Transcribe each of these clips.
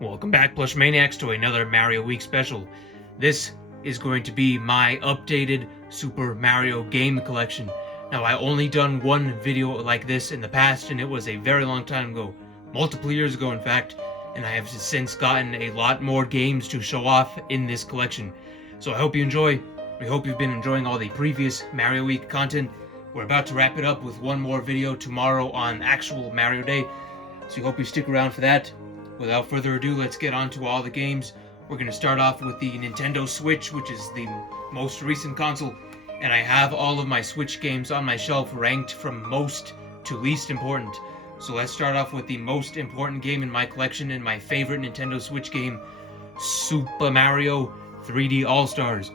Welcome back, Plush Maniacs, to another Mario Week special. This is going to be my updated Super Mario game collection. Now, I only done one video like this in the past, and it was a very long time ago, multiple years ago in fact, and I have since gotten a lot more games to show off in this collection. So I hope you enjoy. We hope you've been enjoying all the previous Mario Week content. We're about to wrap it up with one more video tomorrow on actual Mario Day, so we hope you stick around for that. Without further ado, let's get on to all the games. We're going to start off with the Nintendo Switch, which is the most recent console, and I have all of my Switch games on my shelf ranked from most to least important. So let's start off with the most important game in my collection and my favorite Nintendo Switch game, Super Mario 3D All-Stars.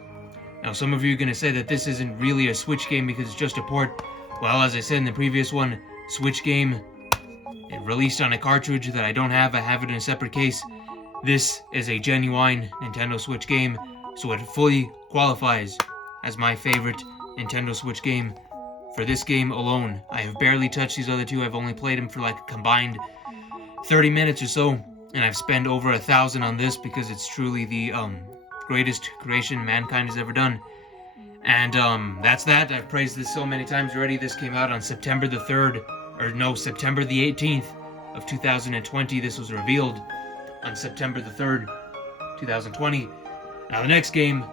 Now, some of you are going to say that this isn't really a Switch game because it's just a port. Well, as I said in the previous one, Switch game, it released on a cartridge that I don't have. I have it in a separate case. This is a genuine Nintendo Switch game, so it fully qualifies as my favorite Nintendo Switch game. For this game alone, I have barely touched these other two. I've only played them for like a combined 30 minutes or so, and I've spent over 1,000 on this because it's truly the greatest creation mankind has ever done. And that's that. I've praised this so many times already. This came out on September the 3rd. September the 18th of 2020. This was revealed on September the 3rd, 2020. Now the next game,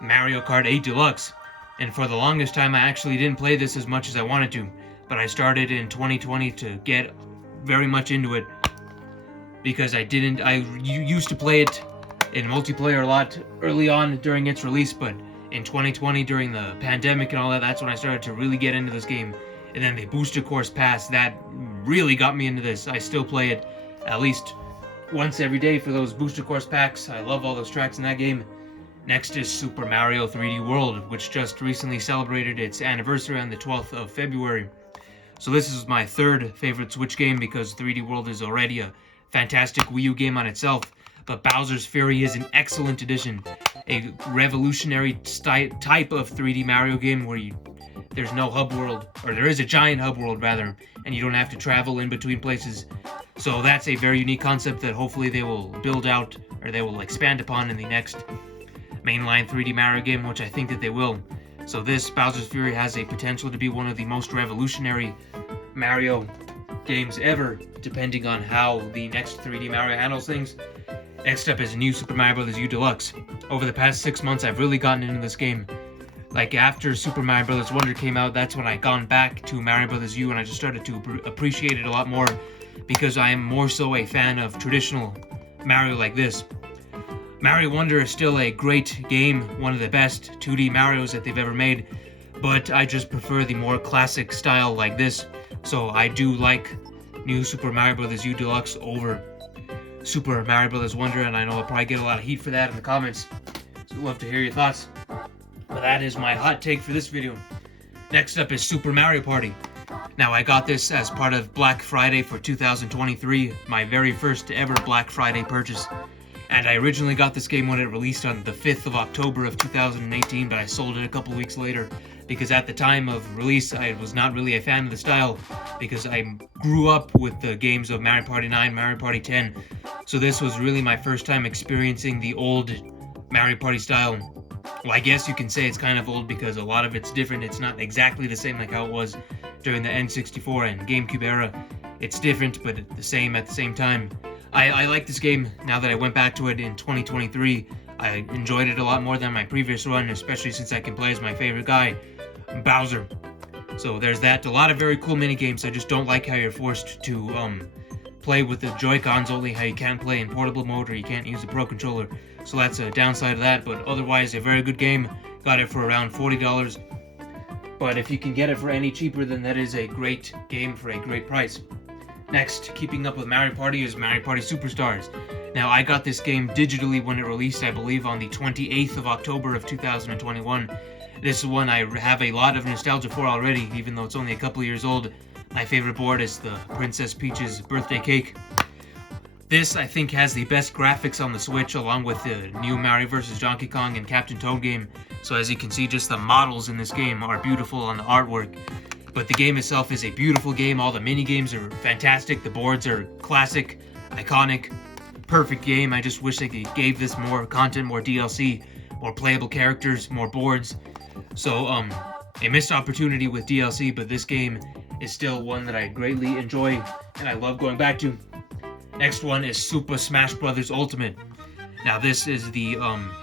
Mario Kart 8 Deluxe. And for the longest time, I actually didn't play this as much as I wanted to. But I started in 2020 to get very much into it. Because I used to play it in multiplayer a lot early on during its release. But in 2020, during the pandemic and all that, that's when I started to really get into this game. And then the Booster Course Pass, that really got me into this. I still play it at least once every day for those Booster Course packs. I love all those tracks in that game. Next is Super Mario 3D World, which just recently celebrated its anniversary on the 12th of February. So this is my third favorite Switch game because 3D World is already a fantastic Wii U game on itself. But Bowser's Fury is an excellent addition. A revolutionary type of 3D Mario game where there's no hub world, or there is a giant hub world rather, and you don't have to travel in between places. So that's a very unique concept that hopefully they will build out, or they will expand upon in the next mainline 3D Mario game, which I think that they will. So this Bowser's Fury has a potential to be one of the most revolutionary Mario games ever, depending on how the next 3D Mario handles things. Next up is New Super Mario Bros. U Deluxe. Over the past 6 months, I've really gotten into this game. Like, after Super Mario Bros. Wonder came out, that's when I gone back to Mario Bros. U, and I just started to appreciate it a lot more, because I am more so a fan of traditional Mario like this. Mario Wonder is still a great game, one of the best 2D Marios that they've ever made, but I just prefer the more classic style like this, so I do like New Super Mario Bros. U Deluxe over Super Mario Bros. Wonder, and I know I'll probably get a lot of heat for that in the comments, so I'd love to hear your thoughts. But that is my hot take for this video. Next up is Super Mario Party. Now, I got this as part of Black Friday for 2023, my very first ever Black Friday purchase. And I originally got this game when it released on the 5th of October of 2018, but I sold it a couple weeks later because at the time of release, I was not really a fan of the style because I grew up with the games of Mario Party 9, Mario Party 10. So this was really my first time experiencing the old Mario Party style. Well, I guess you can say it's kind of old because a lot of it's different. It's not exactly the same like how it was during the N64 and GameCube era. It's different, but the same at the same time. I like this game now that I went back to it in 2023. I enjoyed it a lot more than my previous run, especially since I can play as my favorite guy, Bowser. So there's that. A lot of very cool mini games. I just don't like how you're forced to play with the Joy-Cons only, how you can't play in portable mode or you can't use the Pro Controller. So that's a downside of that, but otherwise a very good game. Got it for around $40. But if you can get it for any cheaper, then that is a great game for a great price. Next, keeping up with Mario Party, is Mario Party Superstars. Now, I got this game digitally when it released, I believe, on the 28th of October of 2021. This is one I have a lot of nostalgia for already, even though it's only a couple of years old. My favorite board is the Princess Peach's birthday cake. This, I think, has the best graphics on the Switch, along with the new Mario vs. Donkey Kong and Captain Toad game. So as you can see, just the models in this game are beautiful on the artwork. But the game itself is a beautiful game. All the mini games are fantastic. The boards are classic, iconic. perfect game. I just wish they gave this more content, more DLC, more playable characters, more boards. So, a missed opportunity with DLC, but this game is still one that I greatly enjoy and I love going back to. Next one is Super Smash Bros. Ultimate. Now this is the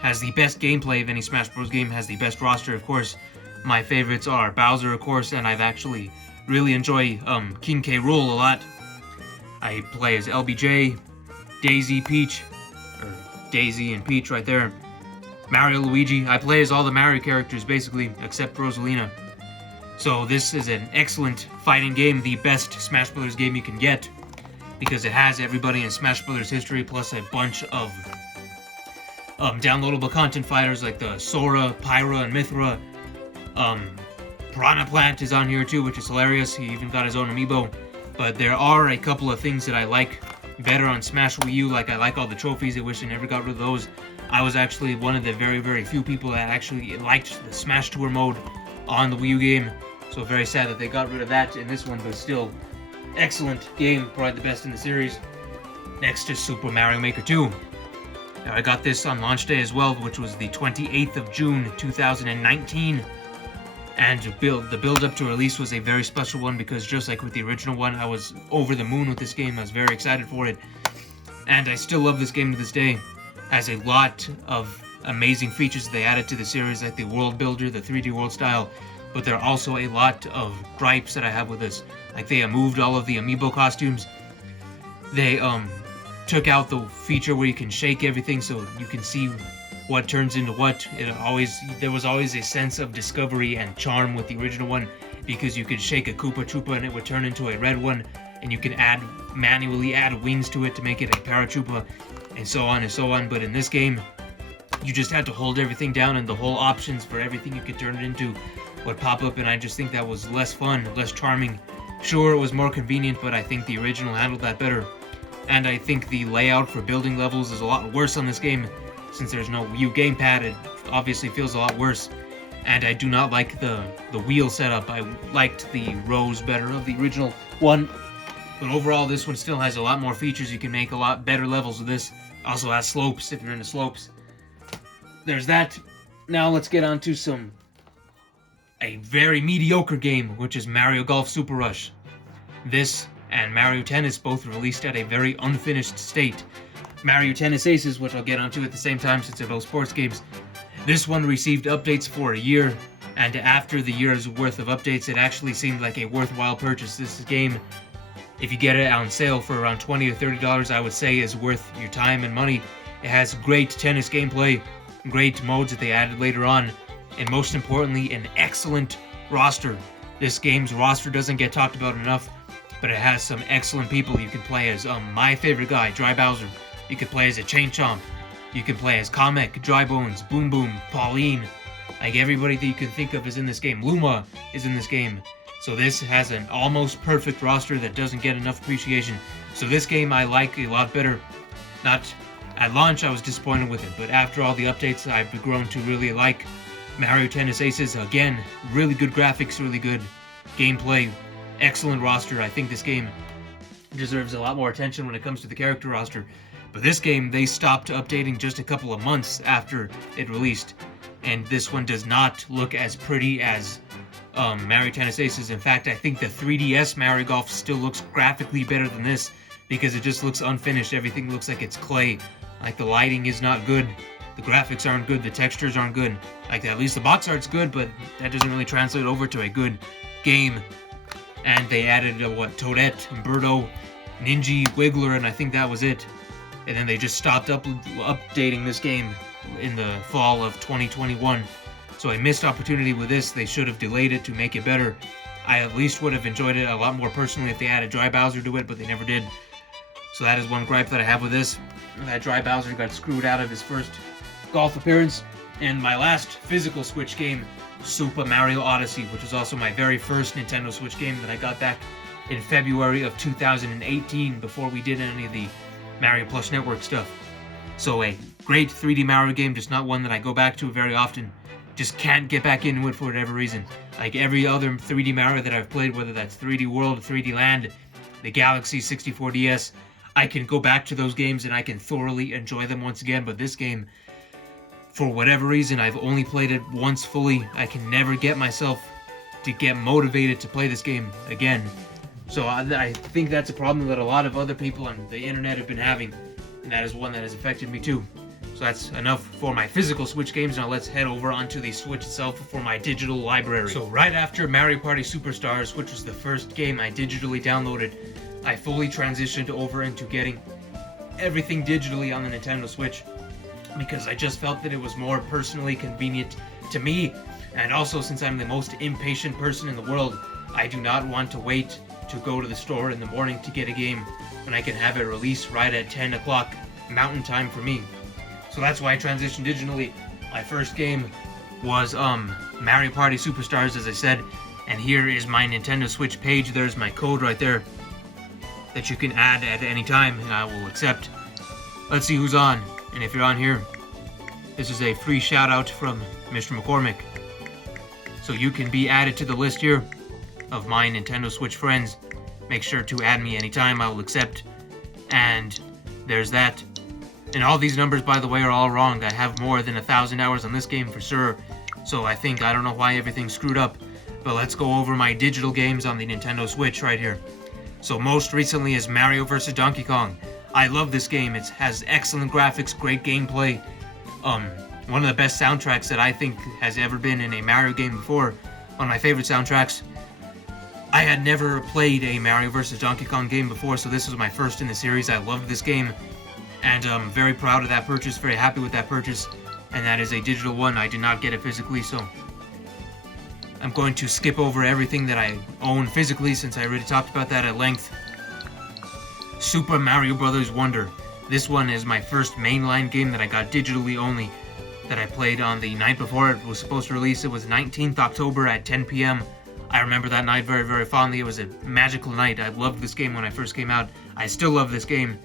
has the best gameplay of any Smash Bros. Game, has the best roster, of course. My favorites are Bowser, of course, and I've actually really enjoy King K. Rool a lot. I play as LBJ, Daisy, Peach, or Daisy and Peach right there. Mario, Luigi. I play as all the Mario characters basically, except Rosalina. So this is an excellent fighting game, the best Smash Bros. Game you can get, because it has everybody in Smash Bros. History, plus a bunch of downloadable content fighters like the Sora, Pyra, and Mithra. Piranha Plant is on here too, which is hilarious. He even got his own amiibo. But there are a couple of things that I like better on Smash Wii U. Like, I like all the trophies. I wish I never got rid of those. I was actually one of the very, very few people that actually liked the Smash Tour mode on the Wii U game. So very sad that they got rid of that in this one, but still excellent game, probably the best in the series. Next is Super Mario Maker 2. Now, I got this on launch day as well, which was the 28th of June 2019. And the build up to release was a very special one, because just like with the original one, I was over the moon with this game. I was very excited for it. And I still love this game to this day. It has a lot of amazing features they added to the series, like the world builder, the 3D world style. But there are also a lot of gripes that I have with this. Like, they moved all of the amiibo costumes. They took out the feature where you can shake everything so you can see what turns into what. There was always a sense of discovery and charm with the original one, because you could shake a Koopa Troopa and it would turn into a red one, and you can manually add wings to it to make it a Paratroopa, and so on and so on. But in this game, you just had to hold everything down, and the whole options for everything you could turn it into would pop up, and I just think that was less fun, less charming. Sure, it was more convenient, but I think the original handled that better. And I think the layout for building levels is a lot worse on this game. Since there's no Wii U gamepad, it obviously feels a lot worse. And I do not like the wheel setup. I liked the rows better of the original one. But overall, this one still has a lot more features. You can make a lot better levels with this. Also has slopes if you're into slopes. There's that. Now let's get on to a very mediocre game, which is Mario Golf Super Rush. This and Mario Tennis both released at a very unfinished state. Mario Tennis Aces, which I'll get onto at the same time since they're both sports games. This one received updates for a year, and after the year's worth of updates, it actually seemed like a worthwhile purchase. This game, if you get it on sale for around $20 or $30, I would say is worth your time and money. It has great tennis gameplay, great modes that they added later on, and most importantly, an excellent roster. This game's roster doesn't get talked about enough, but it has some excellent people. You can play as my favorite guy, Dry Bowser. You can play as a Chain Chomp. You can play as Kamek, Dry Bones, Boom Boom, Pauline. Like, everybody that you can think of is in this game. Luma is in this game. So this has an almost perfect roster that doesn't get enough appreciation. So this game I like a lot better. Not at launch, I was disappointed with it, but after all the updates, I've grown to really like Mario Tennis Aces. Again, really good graphics, really good gameplay, excellent roster. I think this game deserves a lot more attention when it comes to the character roster. But this game, they stopped updating just a couple of months after it released. And this one does not look as pretty as Mario Tennis Aces. In fact, I think the 3DS Mario Golf still looks graphically better than this, because it just looks unfinished. Everything looks like it's clay. Like, the lighting is not good. The graphics aren't good. The textures aren't good. Like, at least the box art's good, but that doesn't really translate over to a good game. And they added, Toadette, Birdo, Ninja, Wiggler, and I think that was it. And then they just stopped updating this game in the fall of 2021. So a missed opportunity with this. They should have delayed it to make it better. I at least would have enjoyed it a lot more personally if they added Dry Bowser to it, but they never did. So that is one gripe that I have with this. That Dry Bowser got screwed out of his first golf appearance. And my last physical Switch game, Super Mario Odyssey, which was also my very first Nintendo Switch game that I got back in February of 2018, before we did any of the Mario Plus Network stuff. So a great 3D Mario game, just not one that I go back to very often. Just can't get back into it for whatever reason. Like every other 3D Mario that I've played, whether that's 3D World, 3D Land, the Galaxy 64 DS, I can go back to those games and I can thoroughly enjoy them once again. But this game, for whatever reason, I've only played it once fully. I can never get myself to get motivated to play this game again. So I think that's a problem that a lot of other people on the internet have been having, and that is one that has affected me too. So that's enough for my physical Switch games. Now let's head over onto the Switch itself for my digital library. So right after Mario Party Superstars, which was the first game I digitally downloaded, I fully transitioned over into getting everything digitally on the Nintendo Switch, because I just felt that it was more personally convenient to me, and also since I'm the most impatient person in the world, I do not want to wait to go to the store in the morning to get a game when I can have it released right at 10 o'clock Mountain Time for me. So that's why I transitioned digitally. My first game was Mario Party Superstars, as I said, and here is my Nintendo Switch page. There's my code right there that you can add at any time, and I will accept. Let's see who's on. And if you're on here, this is a free shout out from Mr. McCormick. So you can be added to the list here of my Nintendo Switch friends. Make sure to add me anytime, I will accept. And there's that. And all these numbers, by the way, are all wrong. I have more than 1,000 hours on this game for sure. So I don't know why everything's screwed up. But let's go over my digital games on the Nintendo Switch right here. So most recently is Mario vs. Donkey Kong. I love this game. It has excellent graphics, great gameplay. One of the best soundtracks that I think has ever been in a Mario game before. One of my favorite soundtracks. I had never played a Mario vs. Donkey Kong game before, so this was my first in the series. I loved this game, and I'm very proud of that purchase, very happy with that purchase. And that is a digital one. I did not get it physically, so I'm going to skip over everything that I own physically since I already talked about that at length. Super Mario Bros. Wonder. This one is my first mainline game that I got digitally only, that I played on the night before it was supposed to release. It was 19th October at 10 p.m. I remember that night very, very fondly. It was a magical night. I loved this game when I first came out. I still love this game,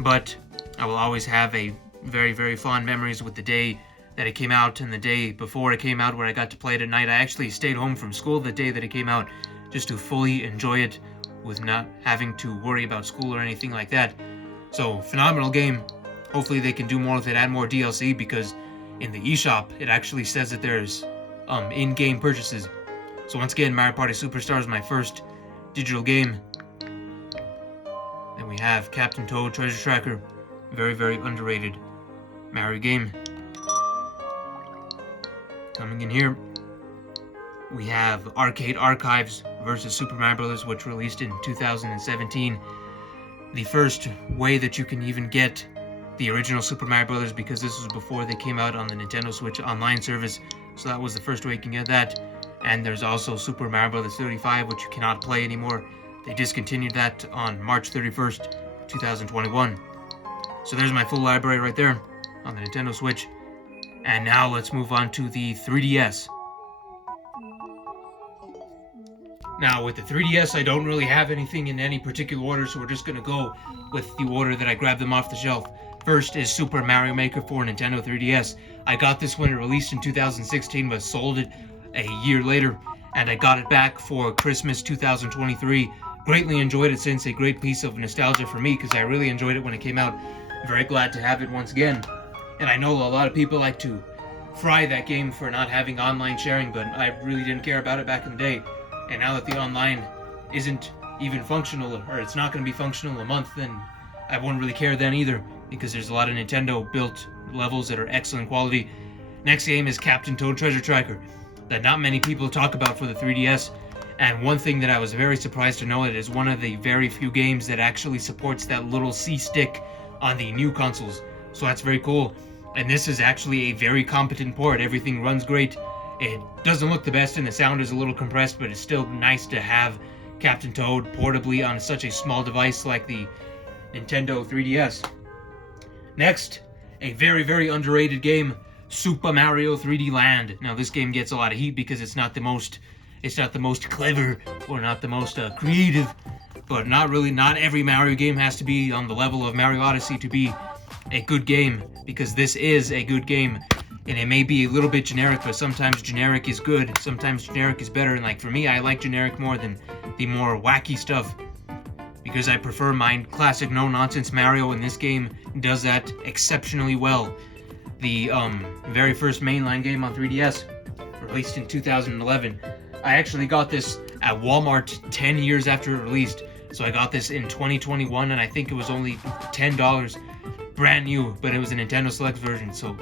but I will always have a very, very fond memories with the day that it came out and the day before it came out where I got to play it at night. I actually stayed home from school the day that it came out just to fully enjoy it with not having to worry about school or anything like that. So, phenomenal game. Hopefully they can do more with it, add more DLC, because in the eShop, it actually says that there's in-game purchases. So once again, Mario Party Superstars, my first digital game. Then we have Captain Toad Treasure Tracker. Very, very underrated Mario game. Coming in here, we have Arcade Archives versus Super Mario Bros., which released in 2017. The first way that you can even get the original Super Mario Bros., because this was before they came out on the Nintendo Switch online service, so that was the first way you can get that. And there's also Super Mario Bros. 35, which you cannot play anymore. They discontinued that on March 31st, 2021. So there's my full library right there on the Nintendo Switch. And now let's move on to the 3DS. Now with the 3DS, I don't really have anything in any particular order, so we're just going to go with the order that I grabbed them off the shelf. First is Super Mario Maker for Nintendo 3DS. I got this when it released in 2016, but sold it a year later, and I got it back for Christmas 2023. Greatly enjoyed it since, a great piece of nostalgia for me, because I really enjoyed it when it came out. Very glad to have it once again. And I know a lot of people like to fry that game for not having online sharing, but I really didn't care about it back in the day. And now that the online isn't even functional, or it's not going to be functional in a month, then I won't really care then either, because there's a lot of Nintendo built levels that are excellent quality. Next game is Captain Toad Treasure Tracker, that not many people talk about for the 3DS. And one thing that I was very surprised to know, it is one of the very few games that actually supports that little C stick on the new consoles. So that's very cool. And this is actually a very competent port. Everything runs great. It doesn't look the best and the sound is a little compressed, but it's still nice to have Captain Toad portably on such a small device like the Nintendo 3DS. Next, a very, very underrated game, Super Mario 3D Land. Now this game gets a lot of heat because it's not the most clever or not the most creative, but not every Mario game has to be on the level of Mario Odyssey to be a good game, because this is a good game. And it may be a little bit generic, but sometimes generic is good, sometimes generic is better. And like for me, I like generic more than the more wacky stuff, because I prefer my classic no-nonsense Mario, and this game does that exceptionally well. The very first mainline game on 3DS, released in 2011. I actually got this at Walmart 10 years after it released, so I got this in 2021, and I think it was only $10, brand new, but it was a Nintendo Select version, so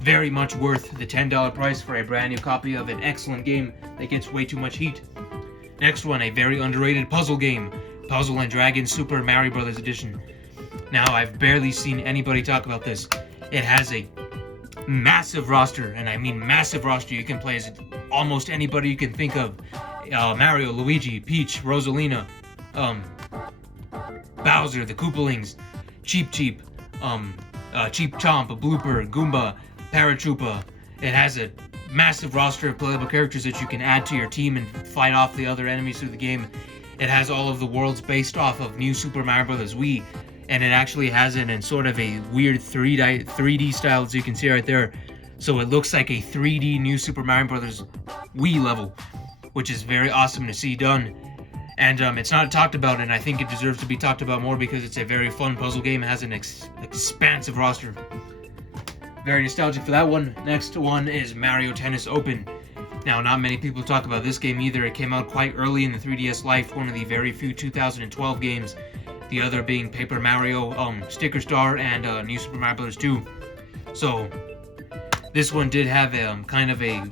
very much worth the $10 price for a brand new copy of an excellent game that gets way too much heat. Next one, a very underrated puzzle game, Puzzle and Dragons Super Mario Bros. Edition. Now, I've barely seen anybody talk about this. It has a massive roster, and I mean massive roster. You can play as almost anybody you can think of. Mario, Luigi, Peach, Rosalina, Bowser, the Koopalings, Cheep Cheep, Cheep Chomp, Blooper, Goomba, Paratroopa. It has a massive roster of playable characters that you can add to your team and fight off the other enemies through the game. It has all of the worlds based off of New Super Mario Bros. Wii, and it actually has it in sort of a weird 3D style, as you can see right there. So it looks like a 3D New Super Mario Bros. Wii level, which is very awesome to see done. And it's not talked about, and I think it deserves to be talked about more because it's a very fun puzzle game. It has an expansive roster. Very nostalgic for that one. Next one is Mario Tennis Open. Now, not many people talk about this game either. It came out quite early in the 3DS life, one of the very few 2012 games. The other being Paper Mario, Sticker Star, and New Super Mario Bros. 2. So, this one did have kind of a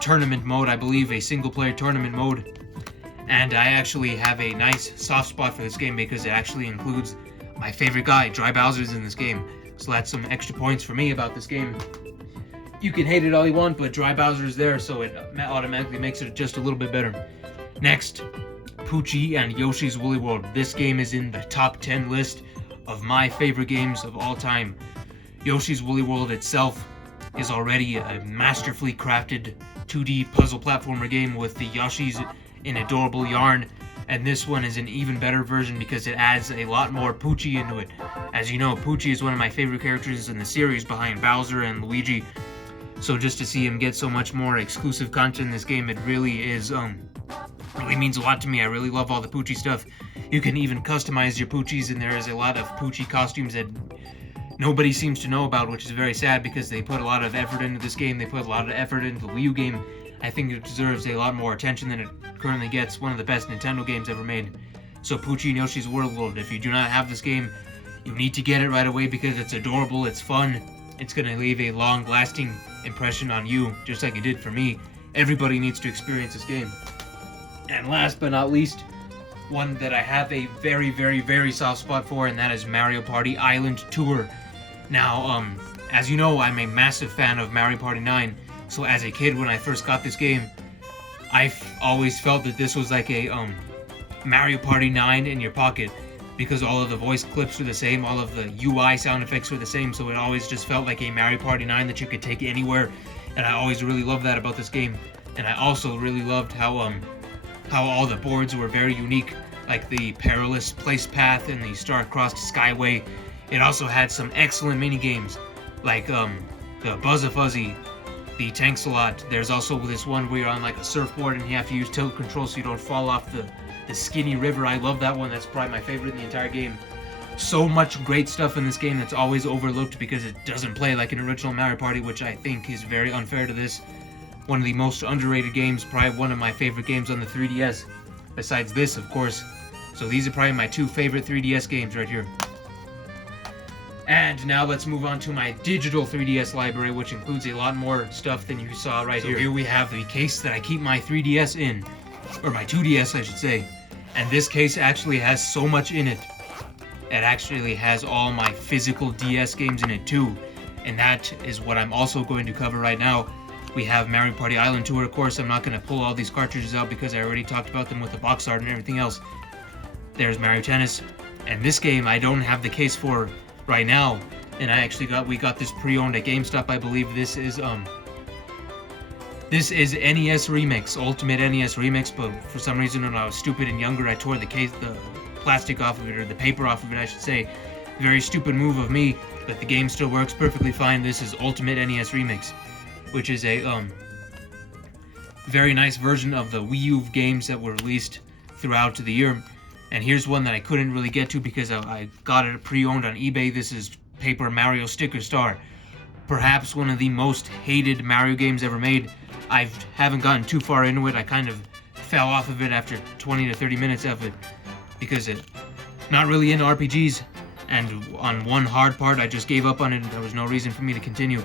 tournament mode, I believe, a single-player tournament mode. And I actually have a nice soft spot for this game because it actually includes my favorite guy, Dry Bowser's in this game. So that's some extra points for me about this game. You can hate it all you want, but Dry Bowser's there, so it automatically makes it just a little bit better. Next, Poochie and Yoshi's Woolly World. This game is in the top 10 list of my favorite games of all time. Yoshi's Woolly World itself is already a masterfully crafted 2D puzzle platformer game with the Yoshis in adorable yarn, and this one is an even better version because it adds a lot more Poochie into it. As you know, Poochie is one of my favorite characters in the series behind Bowser and Luigi, so just to see him get so much more exclusive content in this game, it really is, really means a lot to me. I really love all the Poochie stuff. You can even customize your Poochies, and there is a lot of Poochie costumes that nobody seems to know about, which is very sad because they put a lot of effort into this game. They put a lot of effort into the Wii U game. I think it deserves a lot more attention than it currently gets. One of the best Nintendo games ever made. So Poochie and Yoshi's Woolly World, if you do not have this game, you need to get it right away because it's adorable, it's fun, it's going to leave a long-lasting impression on you, just like it did for me. Everybody needs to experience this game. And last but not least, one that I have a very, very, very soft spot for, and that is Mario Party Island Tour. Now, as you know, I'm a massive fan of Mario Party 9, so as a kid when I first got this game, I've always felt that this was like a Mario Party 9 in your pocket, because all of the voice clips were the same, all of the UI sound effects were the same, so it always just felt like a Mario Party 9 that you could take anywhere, and I always really loved that about this game. And I also really loved how all the boards were very unique, like the Perilous Place Path and the Star-Crossed Skyway. It also had some excellent mini games, like the Buzz-a-Fuzzy, the Tanks-a-Lot. There's also this one where you're on like a surfboard and you have to use tilt control so you don't fall off the skinny river. I love that one. That's probably my favorite in the entire game. So much great stuff in this game that's always overlooked because it doesn't play like an original Mario Party, which I think is very unfair to this. One of the most underrated games, probably one of my favorite games on the 3DS, besides this, of course. So these are probably my two favorite 3DS games right here. And now let's move on to my digital 3DS library, which includes a lot more stuff than you saw right here. Here we have the case that I keep my 3DS in, or my 2DS I should say. And this case actually has so much in it. It actually has all my physical DS games in it too. And that is what I'm also going to cover right now. We have Mario Party Island Tour, of course. I'm not going to pull all these cartridges out because I already talked about them with the box art and everything else. There's Mario Tennis. And this game I don't have the case for right now. And we got this pre-owned at GameStop, I believe. This is NES Remix, Ultimate NES Remix, but for some reason when I was stupid and younger, I tore the plastic off of it, or the paper off of it, I should say. Very stupid move of me, but the game still works perfectly fine. This is Ultimate NES Remix, which is a very nice version of the Wii U games that were released throughout the year. And here's one that I couldn't really get to because I got it pre-owned on eBay. This is Paper Mario Sticker Star. Perhaps one of the most hated Mario games ever made. I haven't gotten too far into it. I kind of fell off of it after 20 to 30 minutes of it because it not really into RPGs, and on one hard part I just gave up on it and there was no reason for me to continue.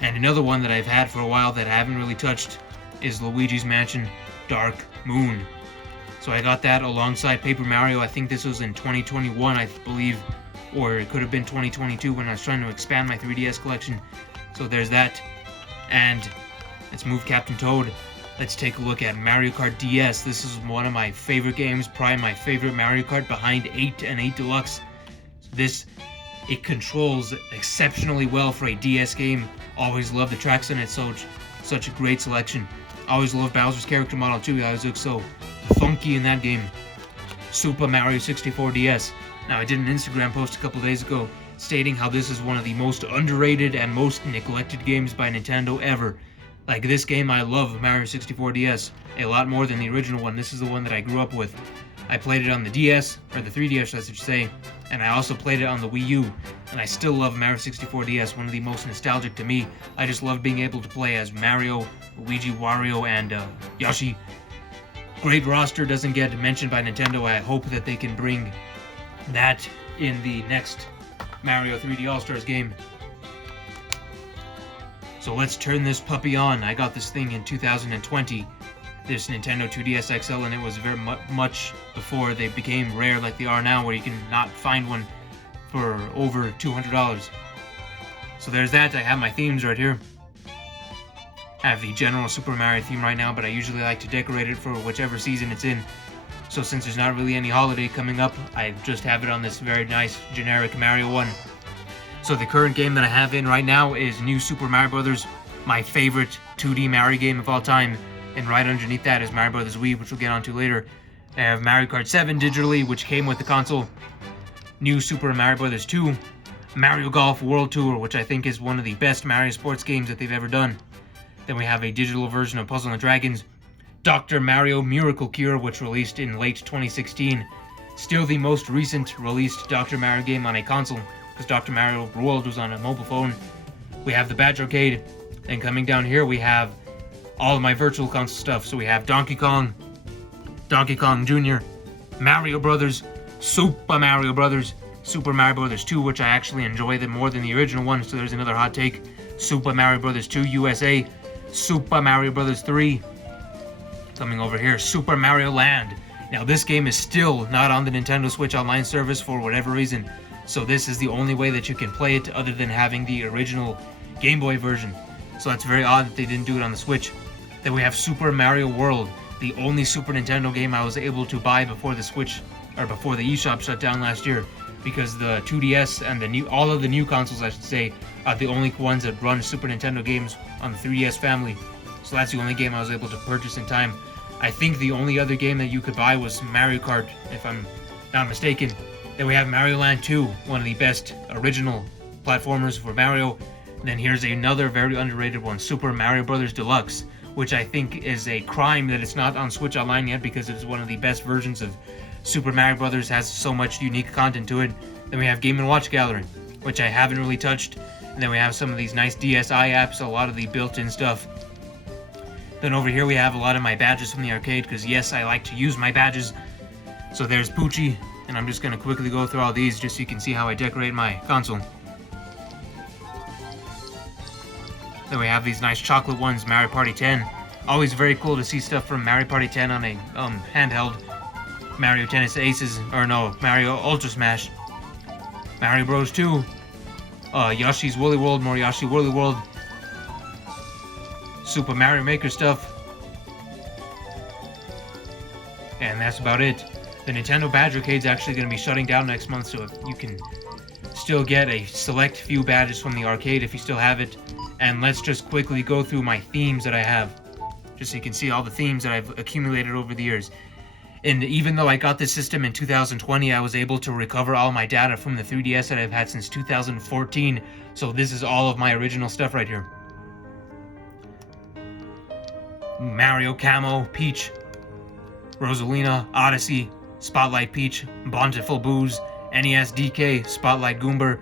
And another one that I've had for a while that I haven't really touched is Luigi's Mansion Dark Moon. So I got that alongside Paper Mario. I think this was in 2021, I believe, or it could have been 2022 when I was trying to expand my 3DS collection. So there's that. And let's move Captain Toad. Let's take a look at Mario Kart DS. This is one of my favorite games, probably my favorite Mario Kart behind 8 and 8 Deluxe. It controls exceptionally well for a DS game. Always love the tracks in it, such a great selection. Always love Bowser's character model too. He always looks so funky in that game. Super Mario 64 DS. Now, I did an Instagram post a couple days ago stating how this is one of the most underrated and most neglected games by Nintendo ever. Like, this game, I love Mario 64 DS a lot more than the original one. This is the one that I grew up with. I played it on the DS, or the 3DS I should say, and I also played it on the Wii U, and I still love Mario 64 DS, one of the most nostalgic to me. I just love being able to play as Mario, Luigi, Wario, and Yoshi. Great roster, doesn't get mentioned by Nintendo. I hope that they can bring that in the next Mario 3D All-Stars game. So let's turn this puppy on. I got this thing in 2020, this Nintendo 2DS XL, and it was very much before they became rare like they are now, where you can not find one for over $200. So there's that. I have my themes right here. I have the general Super Mario theme right now, but I usually like to decorate it for whichever season it's in. So since there's not really any holiday coming up, I just have it on this very nice generic Mario one. So the current game that I have in right now is New Super Mario Bros., my favorite 2D Mario game of all time. And right underneath that is Mario Bros. Wii, which we'll get onto later. I have Mario Kart 7 digitally, which came with the console. New Super Mario Bros. 2. Mario Golf World Tour, which I think is one of the best Mario sports games that they've ever done. Then we have a digital version of Puzzle & Dragons. Dr. Mario Miracle Cure, which released in late 2016. Still the most recent released Dr. Mario game on a console, because Dr. Mario World was on a mobile phone. We have the Badge Arcade, and coming down here we have all of my virtual console stuff. So we have Donkey Kong Jr., Mario Brothers, Super Mario Brothers, Super Mario Brothers 2, which I actually enjoy more than the original one, so there's another hot take. Super Mario Brothers 2 USA, Super Mario Brothers 3. Coming over here, Super Mario Land. Now this game is still not on the Nintendo Switch Online service for whatever reason, so this is the only way that you can play it other than having the original Game Boy version. So that's very odd that they didn't do it on the Switch. Then we have Super Mario World, the only Super Nintendo game I was able to buy before the Switch, or before the eShop shut down last year, because the 2DS and all of the new consoles, I should say, are the only ones that run Super Nintendo games on the 3DS family. So that's the only game I was able to purchase in time. I think the only other game that you could buy was Mario Kart, if I'm not mistaken. Then we have Mario Land 2, one of the best original platformers for Mario. And then here's another very underrated one, Super Mario Bros. Deluxe, which I think is a crime that it's not on Switch Online yet, because it's one of the best versions of Super Mario Bros. Has so much unique content to it. Then we have Game & Watch Gallery, which I haven't really touched. And then we have some of these nice DSi apps, a lot of the built-in stuff. Then over here we have a lot of my badges from the arcade, because yes, I like to use my badges. So there's Poochie, and I'm just going to quickly go through all these just so you can see how I decorate my console. Then we have these nice chocolate ones, Mario Party 10. Always very cool to see stuff from Mario Party 10 on a handheld. Mario Tennis Aces, or no, Mario Ultra Smash. Mario Bros. 2. Yoshi's Woolly World, more Yoshi Woolly World. Super Mario Maker stuff. And that's about it. The Nintendo Badge Arcade's actually going to be shutting down next month, so if you can still get a select few badges from the arcade if you still have it. And let's just quickly go through my themes that I have, just so you can see all the themes that I've accumulated over the years. And even though I got this system in 2020, I was able to recover all my data from the 3DS that I've had since 2014. So this is all of my original stuff right here. Mario, Camo, Peach, Rosalina, Odyssey, Spotlight Peach, Bountiful Booze, NES DK, Spotlight Goomba,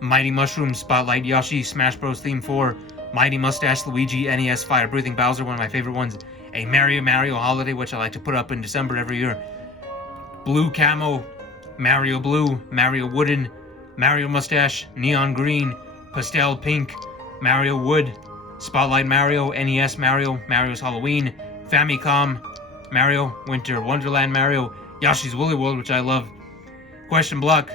Mighty Mushroom, Spotlight Yoshi, Smash Bros. Theme 4, Mighty Mustache Luigi, NES Fire Breathing Bowser, one of my favorite ones, a Mario Holiday, which I like to put up in December every year, Blue Camo, Mario Blue, Mario Wooden, Mario Mustache, Neon Green, Pastel Pink, Mario Wood, Spotlight Mario, NES Mario, Mario's Halloween, Famicom, Mario, Winter Wonderland Mario, Yoshi's Woolly World, which I love, Question Block,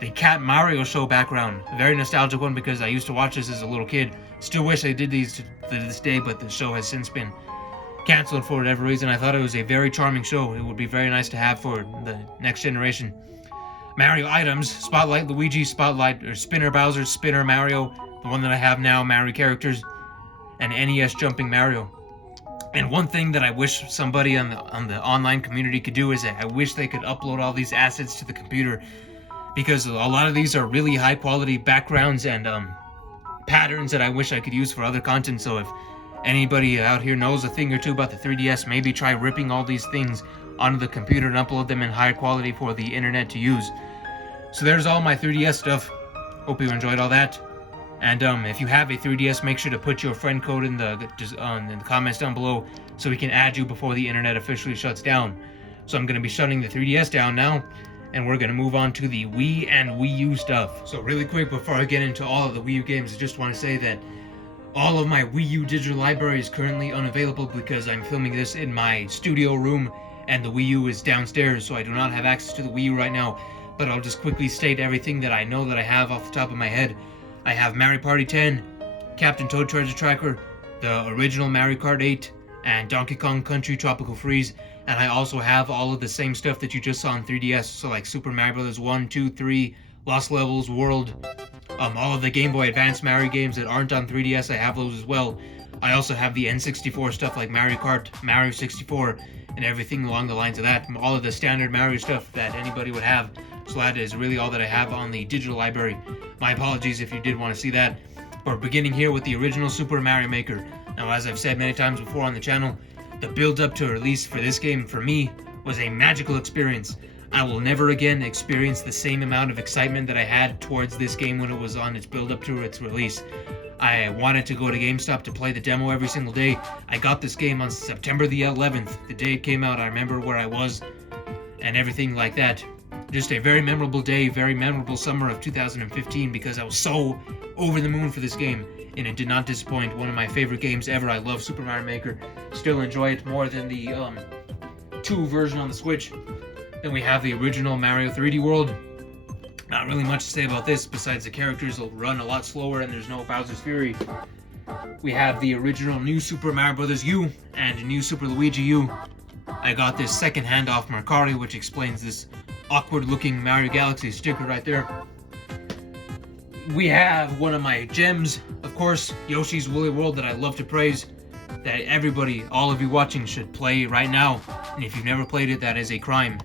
the Cat Mario Show background, a very nostalgic one because I used to watch this as a little kid. Still wish I did these to this day, but the show has since been canceled for whatever reason. I thought it was a very charming show. It would be very nice to have for the next generation. Mario items, Spotlight Luigi, Spotlight or Spinner Bowser, Spinner Mario, the one that I have now, Mario characters, and NES Jumping Mario. And one thing that I wish somebody on the online community could do is that I wish they could upload all these assets to the computer, because a lot of these are really high quality backgrounds and patterns that I wish I could use for other content. So if anybody out here knows a thing or two about the 3DS, maybe try ripping all these things onto the computer and upload them in higher quality for the internet to use. So there's all my 3DS stuff. Hope you enjoyed all that. And if you have a 3DS, make sure to put your friend code in the comments down below so we can add you before the internet officially shuts down. So I'm going to be shutting the 3DS down now, and we're going to move on to the Wii and Wii U stuff. So really quick, before I get into all of the Wii U games, I just want to say that all of my Wii U digital library is currently unavailable because I'm filming this in my studio room and the Wii U is downstairs, so I do not have access to the Wii U right now. But I'll just quickly state everything that I know that I have off the top of my head. I have Mario Party 10, Captain Toad Treasure Tracker, the original Mario Kart 8, and Donkey Kong Country Tropical Freeze. And I also have all of the same stuff that you just saw on 3DS, so like Super Mario Bros. 1, 2, 3, Lost Levels, World, all of the Game Boy Advance Mario games that aren't on 3DS, I have those as well. I also have the N64 stuff like Mario Kart, Mario 64, and everything along the lines of that. All of the standard Mario stuff that anybody would have. So that is really all that I have on the digital library. My apologies if you did want to see that. We're beginning here with the original Super Mario Maker. Now, as I've said many times before on the channel, the build-up to release for this game, for me, was a magical experience. I will never again experience the same amount of excitement that I had towards this game when it was on its build-up to its release. I wanted to go to GameStop to play the demo every single day. I got this game on September the 11th, the day it came out. I remember where I was and everything like that. Just a very memorable day, very memorable summer of 2015 because I was so over the moon for this game, and it did not disappoint. One of my favorite games ever. I love Super Mario Maker. Still enjoy it more than the 2 version on the Switch. Then we have the original Mario 3D World. Not really much to say about this besides the characters will run a lot slower and there's no Bowser's Fury. We have the original New Super Mario Bros. U and New Super Luigi U. I got this second-hand off Mercari, which explains this awkward-looking Mario Galaxy sticker right there. We have one of my gems, of course, Yoshi's Woolly World, that I love to praise, that everybody, all of you watching, should play right now. And if you've never played it, that is a crime.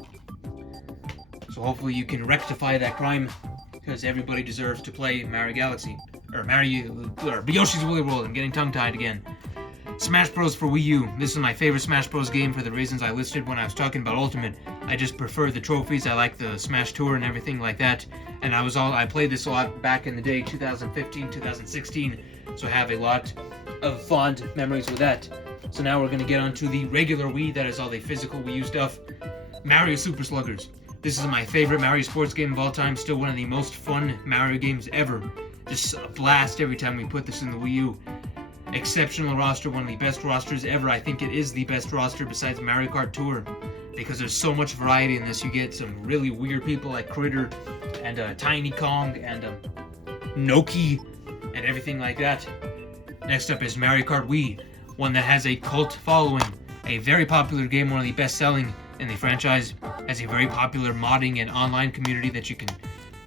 So hopefully you can rectify that crime, because everybody deserves to play Mario Galaxy. Or Yoshi's Woolly World. I'm getting tongue-tied again. Smash Bros. For Wii U. This is my favorite Smash Bros. Game for the reasons I listed when I was talking about Ultimate. I just prefer the trophies. I like the Smash Tour and everything like that. And I played this a lot back in the day, 2015, 2016. So I have a lot of fond memories with that. So now we're going to get onto the regular Wii. That is all the physical Wii U stuff. Mario Super Sluggers. This is my favorite Mario sports game of all time. Still one of the most fun Mario games ever. Just a blast every time we put this in the Wii U. Exceptional roster, one of the best rosters ever. I think it is the best roster besides Mario Kart Tour, because there's so much variety in this. You get some really weird people like Critter and Tiny Kong and Noki and everything like that. Next up is Mario Kart Wii, one that has a cult following, a very popular game, one of the best selling in the franchise, has a very popular modding and online community that you can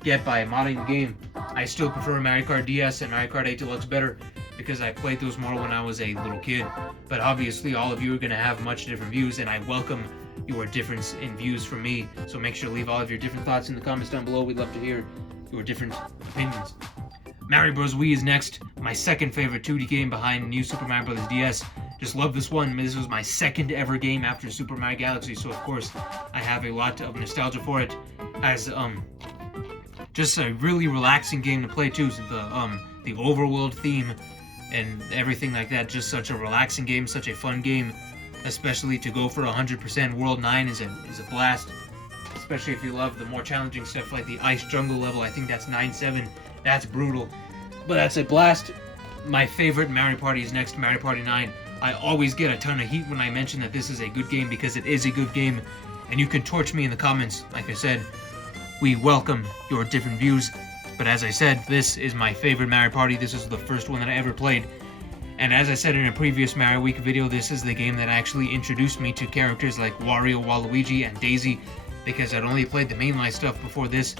get by modding the game. I still prefer Mario Kart DS and Mario Kart 8 Deluxe better, because I played those more when I was a little kid. But obviously all of you are going to have much different views, and I welcome your difference in views from me. So make sure to leave all of your different thoughts in the comments down below. We'd love to hear your different opinions. Mario Bros. Wii is next, my second favorite 2D game behind New Super Mario Bros. DS. just love this one. This was my second ever game after Super Mario Galaxy, so of course I have a lot of nostalgia for it. As just a really relaxing game to play too. The overworld theme and everything like that, just such a relaxing game, such a fun game, especially to go for 100%. World 9 is a blast, especially if you love the more challenging stuff like the Ice Jungle level. I think that's 9-7. That's brutal, but that's a blast. My favorite Mario Party is next, Mario Party 9. I always get a ton of heat when I mention that this is a good game, because it is a good game, and you can torch me in the comments. Like I said, we welcome your different views, but as I said, this is my favorite Mario Party. This is the first one that I ever played, and as I said in a previous Mario Week video, this is the game that actually introduced me to characters like Wario, Waluigi, and Daisy, because I'd only played the mainline stuff before this,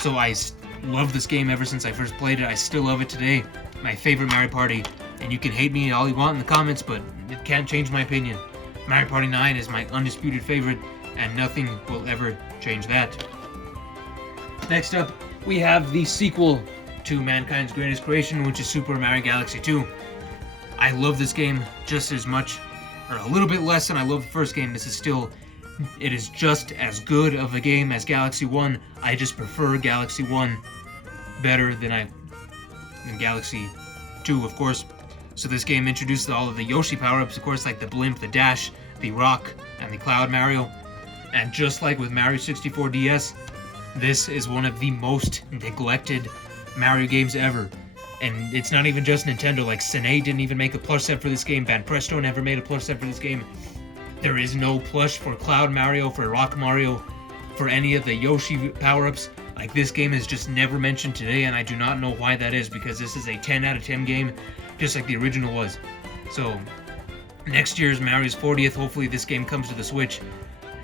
so I love this game ever since I first played it. I still love it today. My favorite Mario Party, and you can hate me all you want in the comments, but it can't change my opinion. Mario Party 9 is my undisputed favorite, and nothing will ever change that. Next up, we have the sequel to mankind's greatest creation, which is Super Mario Galaxy 2. I love this game just as much, or a little bit less than I love the first game. It is just as good of a game as Galaxy 1. I just prefer Galaxy 1 better than Galaxy 2, of course. So this game introduced all of the Yoshi power-ups, of course, like the Blimp, the Dash, the Rock, and the Cloud Mario. And just like with Mario 64 DS, this is one of the most neglected Mario games ever. And it's not even just Nintendo. Like, Sine didn't even make a plush set for this game. Banpresto never made a plush set for this game. There is no plush for Cloud Mario, for Rock Mario, for any of the Yoshi power-ups. Like, this game is just never mentioned today, and I do not know why that is, because this is a 10 out of 10 game, just like the original was. So, next year's Mario's 40th, hopefully this game comes to the Switch.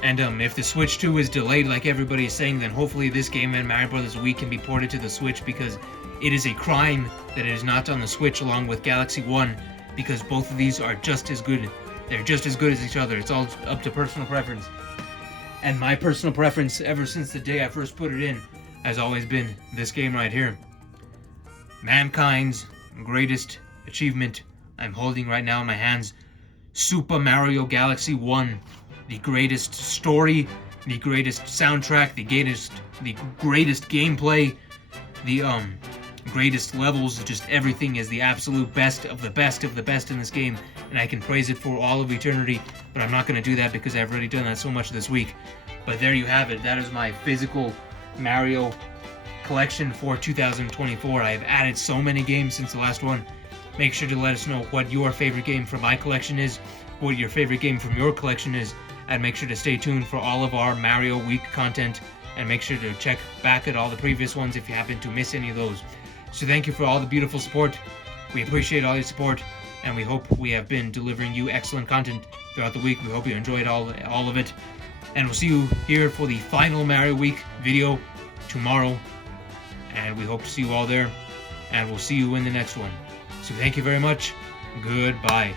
And if the Switch 2 is delayed like everybody is saying, then hopefully this game and Mario Bros. Wii can be ported to the Switch, because it is a crime that it is not on the Switch along with Galaxy 1, because both of these are just as good. They're just as good as each other. It's all up to personal preference. And my personal preference, ever since the day I first put it in, has always been this game right here. Mankind's greatest achievement I'm holding right now in my hands. Super Mario Galaxy 1. The greatest story, the greatest soundtrack, the greatest gameplay, the greatest levels, just everything is the absolute best of the best of the best in this game, and I can praise it for all of eternity, but I'm not going to do that because I've already done that so much this week. But there you have it. That is my physical Mario collection for 2024. I have added so many games since the last one. Make sure to let us know what your favorite game from my collection is, what your favorite game from your collection is, and make sure to stay tuned for all of our Mario Week content, and make sure to check back at all the previous ones if you happen to miss any of those. So thank you for all the beautiful support. We appreciate all your support, and we hope we have been delivering you excellent content throughout the week. We hope you enjoyed all of it, and we'll see you here for the final Mario Week video tomorrow, and we hope to see you all there, and we'll see you in the next one. So thank you very much. Goodbye.